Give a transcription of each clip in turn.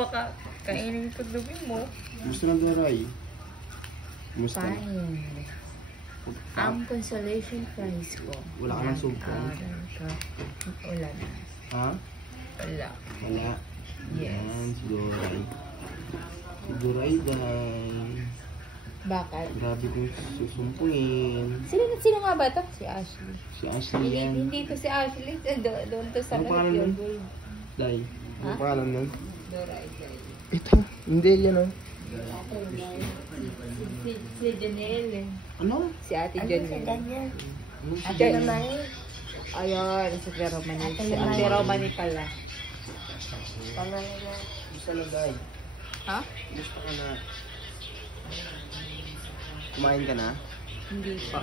baka kainin ko gabi mo. Gusto ng Doray? Gusto? Fine. Consolation prize ko. Wala ka ng sumpong? Wala na. Ha? Wala. Wala. Yes. Yan, si Doray. Si Doray dahil. Bakit? Grabe kong susumpuin. Sino nga ba ito? Si Ashley. Si Ashley yan. Hindi to si Ashley. Doon to sa Ano pangalan nun? Day. Ano Ha? pangalan nun? Doray. Ito. Hindi yan oh. Si Janelle. Ano? Si Ate Janelle. Ano si Ate Janelle? Romani. Ayun, si Ate Romani. Ate Si Ate Romani pala. Gusto na Day. Ha? Gusto ka na. Kumain ka na? Hindi pa.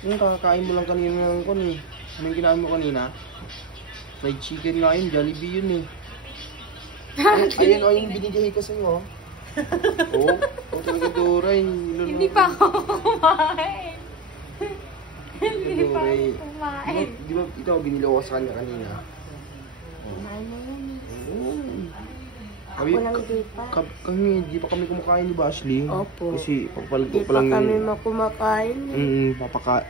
Yung kakakain mo lang kanina ng kon eh. Anong kinain mo kanina? Fried chicken nga yun, Jollibee yun eh. Ayun o, yung binigay ko sa'yo. Oo, talaga Doray. Hindi pa ako kumain. Hindi pa Doray. ako kumain. Di ba ikaw binili ko sa kanya kanina? Kumain mo yun. Oo. Ako lang di pa. Di pa kami kumakain di ba Ashley? Opo. Kasi papalag Di ko pa pa lang kami yun. makumakain.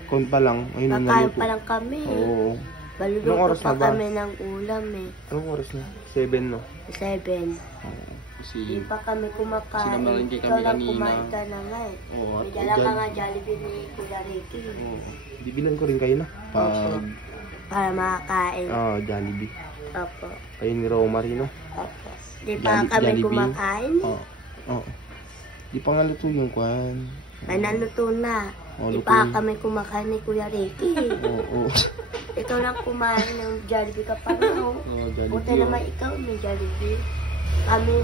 Kon pa lang. Ayun ang Kakain naluto. pa lang kami. Oo. Anong Baluluto oras pa na ba? kami ng ulam eh. Anong oras na? 7 no? 7. Oo. Kasi, Di pa kami kumakain. Sinamalengke kami Ikaw lang kanina. kumain ka na nga eh. oo. May dala ka nga Jollibee ni Kuya Ricky. Oo. Bibilan ko rin kayo na. Opo. Para makakain. Jollibee. Opo. Kayo ni Romarino. Opo. Di pa kami Jollibee? kumakain eh. Oo. Di pa nga luto yung kwan. Ay naluto na. Oo, Di luto pa yun. kami kumakain ni Kuya Ricky. Oo. Ikaw lang kumain ng Jollibee ka pa rin. Oo, Buti Jollibee. naman ikaw may Jollibee. Kami,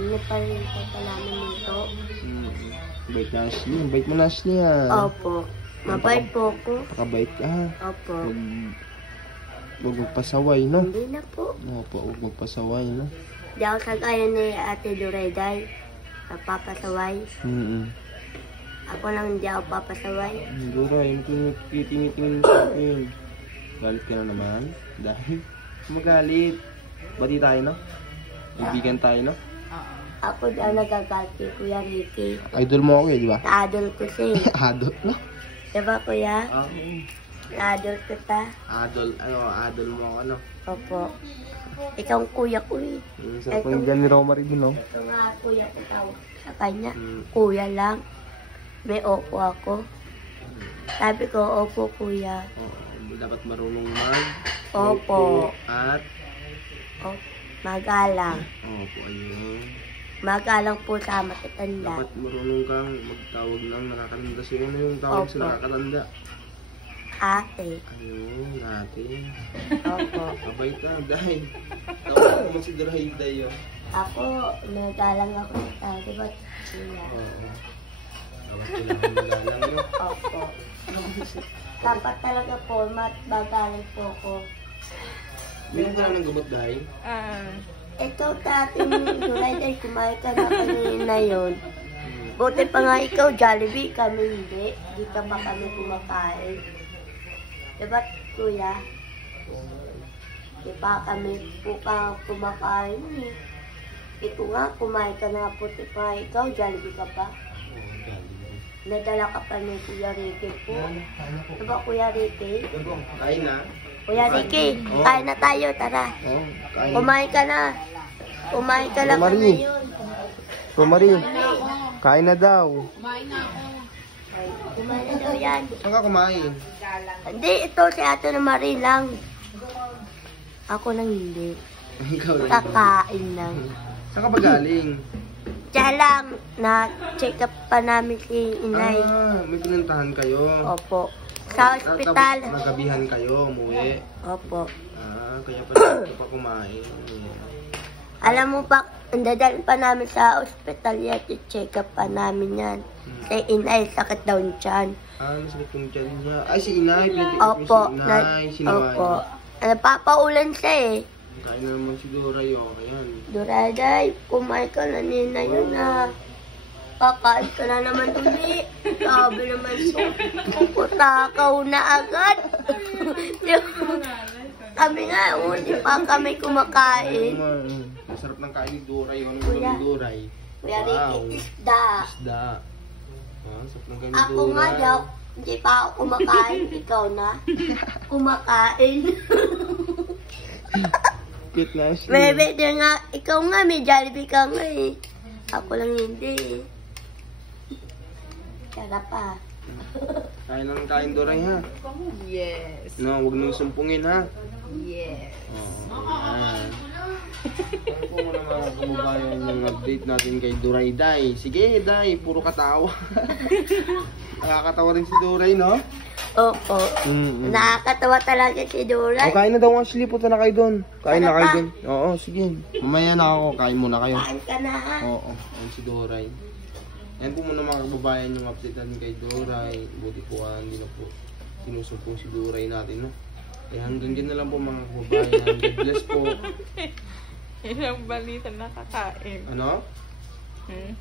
niparinta pa namin nito. Bait na Ashley. Bait mo na Ashley ha. Opo. Mabait po ako. Pakabait ka ha. Opo. Huwag magpasaway no. Hindi na po. Opo, huwag magpasaway no. Di ako kagaya ni Ate Doreday. Napapasaway. Ako lang hindi ako papasaway. Dora, yung titingin sa akin. Galit ka na naman. Dahil magalit. Bati tayo no? Ibigan tayo no? Ako dahil nagagalit kay Kuya Ricky. Idol mo ako eh, di ba? Na-adol ko siya eh. Adol no? Diba Kuya? Oo. Na-adol kita. Adol mo ako ano? Opo. Ikaw ang kuya ko eh. Yung sarap ng dyan ni Romary no? Ito nga kuya ko tawag sa kanya. Kuya lang. May opo ako. Sabi ko, opo kuya. Dapat marunong mag. Opo. At? Magalang. Opo, ayun. Magalang po sa matatanda. Dapat marunong kang magtawag ng nakakatanda sa'yo. Ano yung tawag sa Opo. nakakatanda? Ate. Ayun, natin. Opo. Abay ka, dahil. Tawag naman si Darahiday yun. Ako, nagalang ako sa diba? Kuya. Oo. Tawag ko lang magalang yun. Opo. Dapat talaga po, magalang po ako. Meron ka lang ng gamot dahil? Ikaw dating tulay dahil kumain ka na kanina yun. Buti pa nga ikaw, Jollibee, kami hindi. Di ka pa kami kumakain. Diba, kuya? Di pa kami po ka kumakain eh. Ito nga, kumain ka na puti pa ikaw, Jollibee ka pa. Nadala ka pa ni Kuya Ricky po. Diba, Kuya Ricky? Kain na. Kuya Ricky, kain na tayo, tara. Oo, kain. Kumain ka na. Kumain ka lang Romary. ngayon. Romary, kain na daw. Kumain na daw yan. Saan ka kumain? Hindi, ito si Ate na Marie lang. Ako lang hindi. Ikaw lang. Kakain lang. Saan ka ba galing? Diyan lang, na-check up pa namin si Inay. May pinuntahan kayo. Opo. Sa ospital. Tapos nagabihan kayo, umuwi. Opo. Kaya pala ka pa kumain. Alam mo ba, dadalhin pa namin sa ospital yan, i-check up pa namin yan. Si Inay, sakit daw niyan. Nasakit yung tiyan niya. Ay, si Inay. Opo. Si Inay. Sinawa Opo. niya. Napapaulan siya eh. Kain na naman si Doray, ayan. Duraday, kumain ka na nina yun na. Kakain ka na naman uli. Sabi naman so, putakaw na agad. Kami nga, hindi pa kami kumakain. Masarap ng kain ni Duray. Ano Kuya. ni Duray? Kuya Ricky, isda. Isda. Sarap ng kain ni Ako nga Duray. daw, hindi pa ako kumakain. Ikaw na. Kumakain. Cute na siya. Bebe, di nga, ikaw nga, may Jollibee ka nga eh. Ako lang hindi. Sarap pa. Kain na ng kain Duray ha. Yes. No, huwag nang sumpungin ha. Yes. Oo. Ayan. Ano po muna mga kababayan yung update natin kay Duray Day. Sige Day, puro katawa. Nakakatawa rin si Duray, no? Oo. Nakakatawa talaga si Dora. O, kain na daw Ashley. Punta na kayo doon. Kain na Ano kayo pa? doon. Oo, sige. Mamaya na ako. Kain muna kayo. Kain ka na ha. Oo, ayun si Duray. Yan po muna mga kababayan yung update natin kay Duray. Buti po hindi na po sinusumpong si Duray natin, no? Kaya hanggang dyan na lang po mga kababayan. God bless po. Ilang balita nakakain. Ano? Hmm?